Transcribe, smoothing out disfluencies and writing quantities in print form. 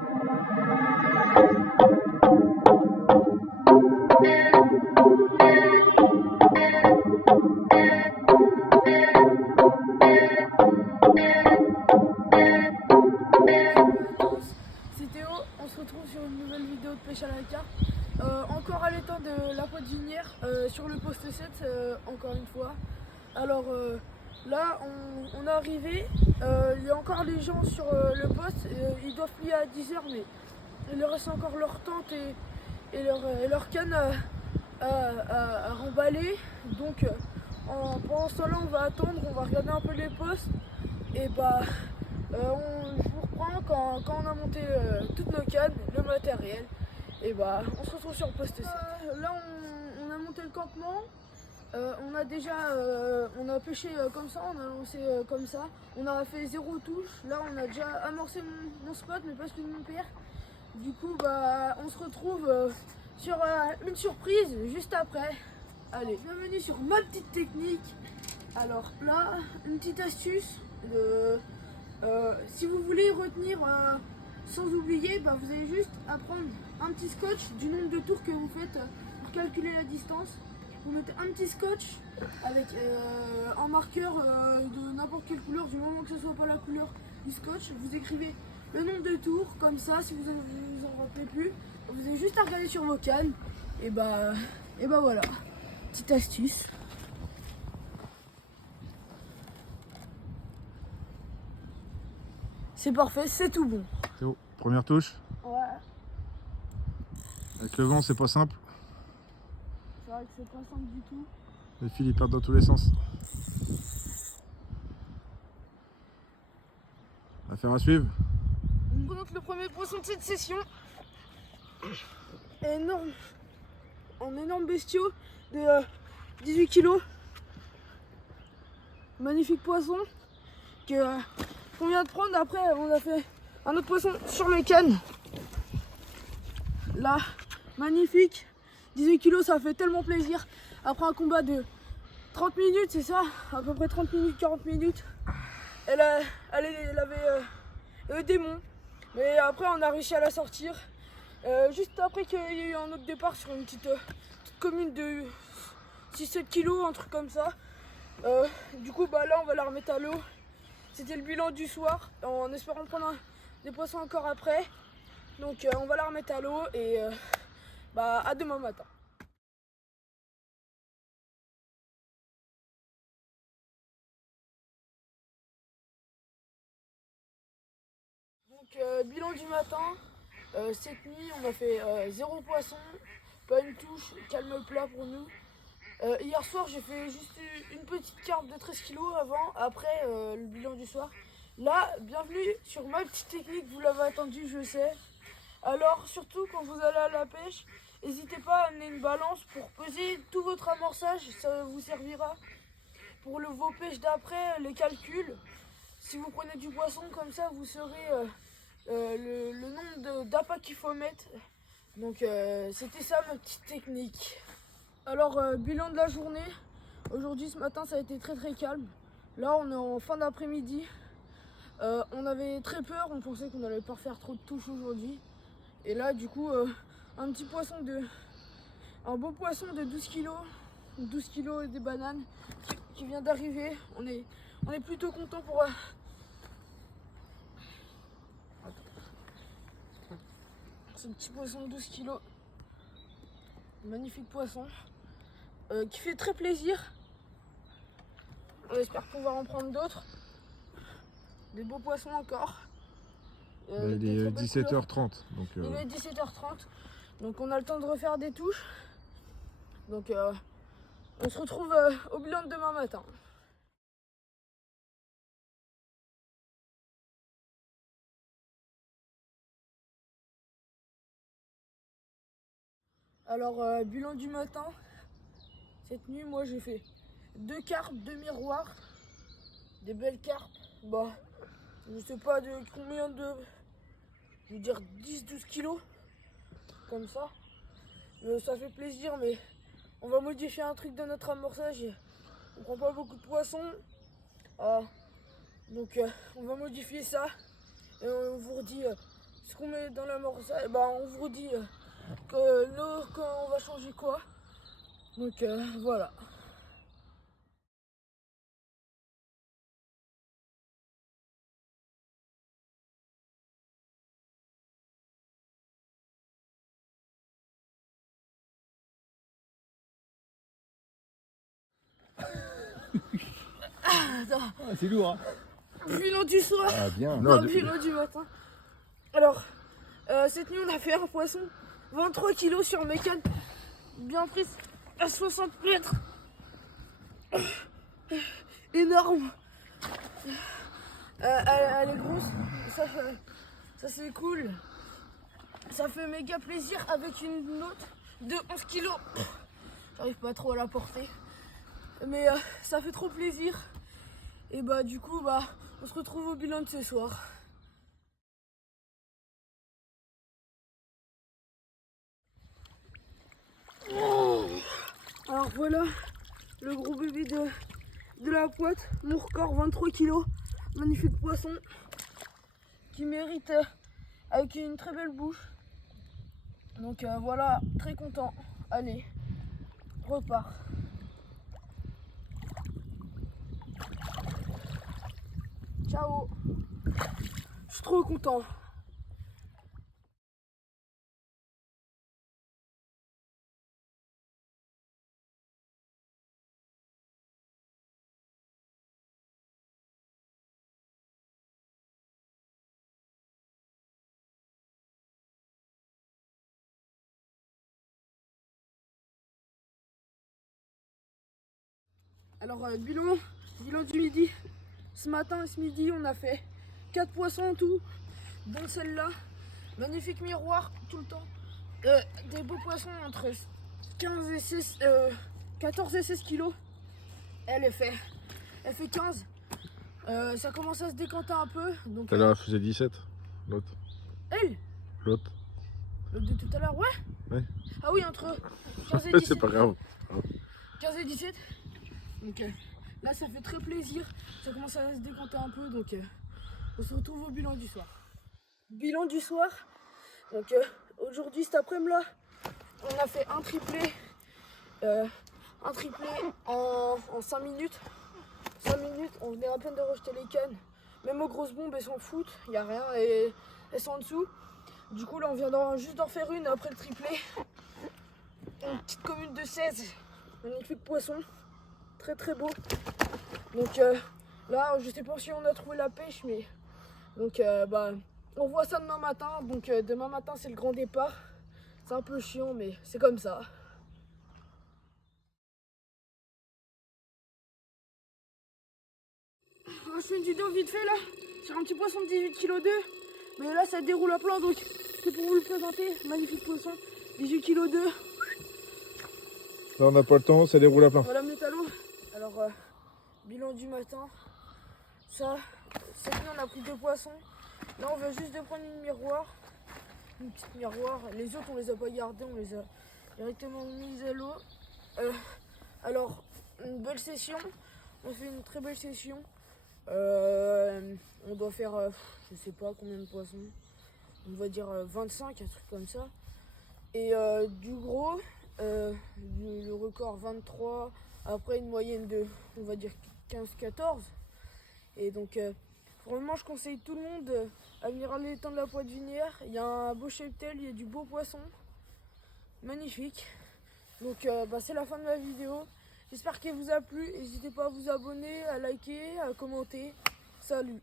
C'est Théo, on se retrouve sur une nouvelle vidéo de pêche à la carpe. Encore à l'étang de la Poissonnière, sur le poste 7, encore une fois. Alors là, on est arrivé, il y a encore les gens sur le poste, ils doivent plier à 10 h, mais il leur reste encore leur tente et leur canne à remballer. Donc pendant ce temps-là, on va attendre, on va regarder un peu les postes. Et bah, je vous reprends quand on a monté toutes nos cannes, le matériel. Et bah, on se retrouve sur le poste 7. Là, on a monté le campement. On a déjà on a pêché comme ça, on a lancé comme ça. On a fait 0 touche. Là, on a déjà amorcé mon spot, mais pas celui de mon père. Du coup, bah, on se retrouve sur une surprise juste après. Allez, bienvenue sur ma petite technique. Alors là, une petite astuce. Si vous voulez retenir sans oublier, bah, vous avez juste à prendre un petit scotch du nombre de tours que vous faites pour calculer la distance. Vous mettez un petit scotch avec un marqueur de n'importe quelle couleur, du moment que ce soit pas la couleur du scotch. Vous écrivez le nombre de tours, comme ça, si vous en rappelez plus, vous avez juste à regarder sur vos cannes. Et bah voilà, petite astuce. C'est parfait, c'est tout bon. Théo, première touche. Ouais. Avec le vent, c'est pas simple. C'est vrai que c'est pas simple du tout. Les fils ils partent dans tous les sens. Affaire à suivre. On présente le premier poisson de cette session. Énorme. Un énorme bestiau de 18 kg. Magnifique poisson qu'on vient de prendre. Après, on a fait un autre poisson sur mes cannes. Là, magnifique. 18 kg, ça fait tellement plaisir. Après un combat de 30 minutes, c'est ça, à peu près 30 minutes, 40 minutes. Elle avait le démon. Mais après, on a réussi à la sortir. Juste après qu'il y ait eu un autre départ sur une petite commune de 6-7 kg, un truc comme ça. Du coup, bah là, on va la remettre à l'eau. C'était le bilan du soir, en espérant prendre des poissons encore après. Donc, on va la remettre à l'eau et bah, à demain matin. Donc, bilan du matin. Cette nuit, on a fait 0 poisson, pas une touche, calme plat pour nous. Hier soir, j'ai fait juste une petite carpe de 13 kg après le bilan du soir. Là, bienvenue sur ma petite technique, vous l'avez attendu, je sais. Alors, surtout quand vous allez à la pêche, n'hésitez pas à amener une balance pour peser tout votre amorçage, ça vous servira pour vos pêches d'après, les calculs. Si vous prenez du poisson comme ça, vous saurez le nombre d'appâts qu'il faut mettre. Donc c'était ça ma petite technique. Alors bilan de la journée. Aujourd'hui, ce matin, ça a été très très calme. Là, on est en fin d'après-midi. On avait très peur, on pensait qu'on n'allait pas faire trop de touches aujourd'hui. Et là, du coup, un beau poisson de 12 kg, 12 kg et des bananes qui vient d'arriver. On est plutôt content pour ce petit poisson de 12 kg. Magnifique poisson qui fait très plaisir. On espère pouvoir en prendre d'autres. Des beaux poissons encore. Il est 17h30. Donc, Il est 17h30. Donc on a le temps de refaire des touches. Donc on se retrouve au bilan de demain matin. Alors bilan du matin. Cette nuit, moi j'ai fait 2 carpes, 2 miroirs. Des belles carpes. Bah, je sais pas de combien de... Je veux dire 10-12 kilos. Comme ça. Ça fait plaisir, mais on va modifier un truc de notre amorçage. On prend pas beaucoup de poissons. Donc on va modifier ça. Et on vous redit ce qu'on met dans la morsa, on vous dit que l'eau, quand on va changer quoi. Donc voilà. Attends. Ah, c'est lourd, hein. Bilan du soir. Ah, bien. Non, bilan du matin. Alors, cette nuit, on a fait un poisson 23 kilos sur mécane, bien prise à 60 mètres. Énorme. Elle est grosse. Ça c'est cool. Ça fait méga plaisir avec une autre de 11 kilos. J'arrive pas trop à la porter. Mais ça fait trop plaisir. Et du coup, on se retrouve au bilan de ce soir. Alors voilà le gros bébé de la pointe, mon record 23 kilos, magnifique poisson qui mérite avec une très belle bouche. Donc voilà, très content. Allez, repart. Ciao. Je suis trop content. Alors bilan du midi. Ce matin et ce midi, on a fait 4 poissons en tout, dont celle-là. Magnifique miroir tout le temps. Des beaux poissons entre 14 et 16 kilos. Elle fait 15. Ça commence à se décanter un peu. Donc, Tout à l'heure, elle faisait 17, l'autre. Elle L'autre. L'autre de tout à l'heure, ouais. Ouais. Ah oui, entre 15 et 17. C'est pas grave. 15 et 17. Donc là, ça fait très plaisir. Ça commence à se décanter un peu. Donc on se retrouve au bilan du soir. Bilan du soir. Donc aujourd'hui, cet après-midi-là, on a fait un triplé. En 5 minutes. 5 minutes, on venait à peine de rejeter les cannes. Même aux grosses bombes, elles s'en foutent. Il n'y a rien et elles sont en dessous. Du coup, là, on vient juste d'en faire une après le triplé. Une petite commune de 16. Magnifique poisson. Très très beau. Donc là, je sais pas si on a trouvé la pêche, mais donc on voit ça demain matin. Donc demain matin, c'est le grand départ. C'est un peu chiant, mais c'est comme ça. Je fais une vidéo vite fait là sur un petit poisson de 18 kg 2. Mais là, ça déroule à plein, donc c'est pour vous le présenter. Magnifique poisson, 18 kg 2. Là, on n'a pas le temps, ça déroule à plein. Voilà mes talons. Alors, bilan du matin. Ça, cette nuit, on a pris 2 poissons. Là, on vient juste de prendre une miroir. Une petite miroir. Les autres, on les a pas gardés, on les a directement mis à l'eau. Alors, une belle session. On fait une très belle session. On doit faire, je sais pas combien de poissons. On va dire 25, un truc comme ça. Et du gros, le record 23. Après une moyenne de, on va dire 15-14. Et donc, vraiment, je conseille tout le monde à venir à l'étang de la Poitevinière. Il y a un beau cheptel, il y a du beau poisson. Magnifique. Donc, c'est la fin de ma vidéo. J'espère qu'elle vous a plu. N'hésitez pas à vous abonner, à liker, à commenter. Salut!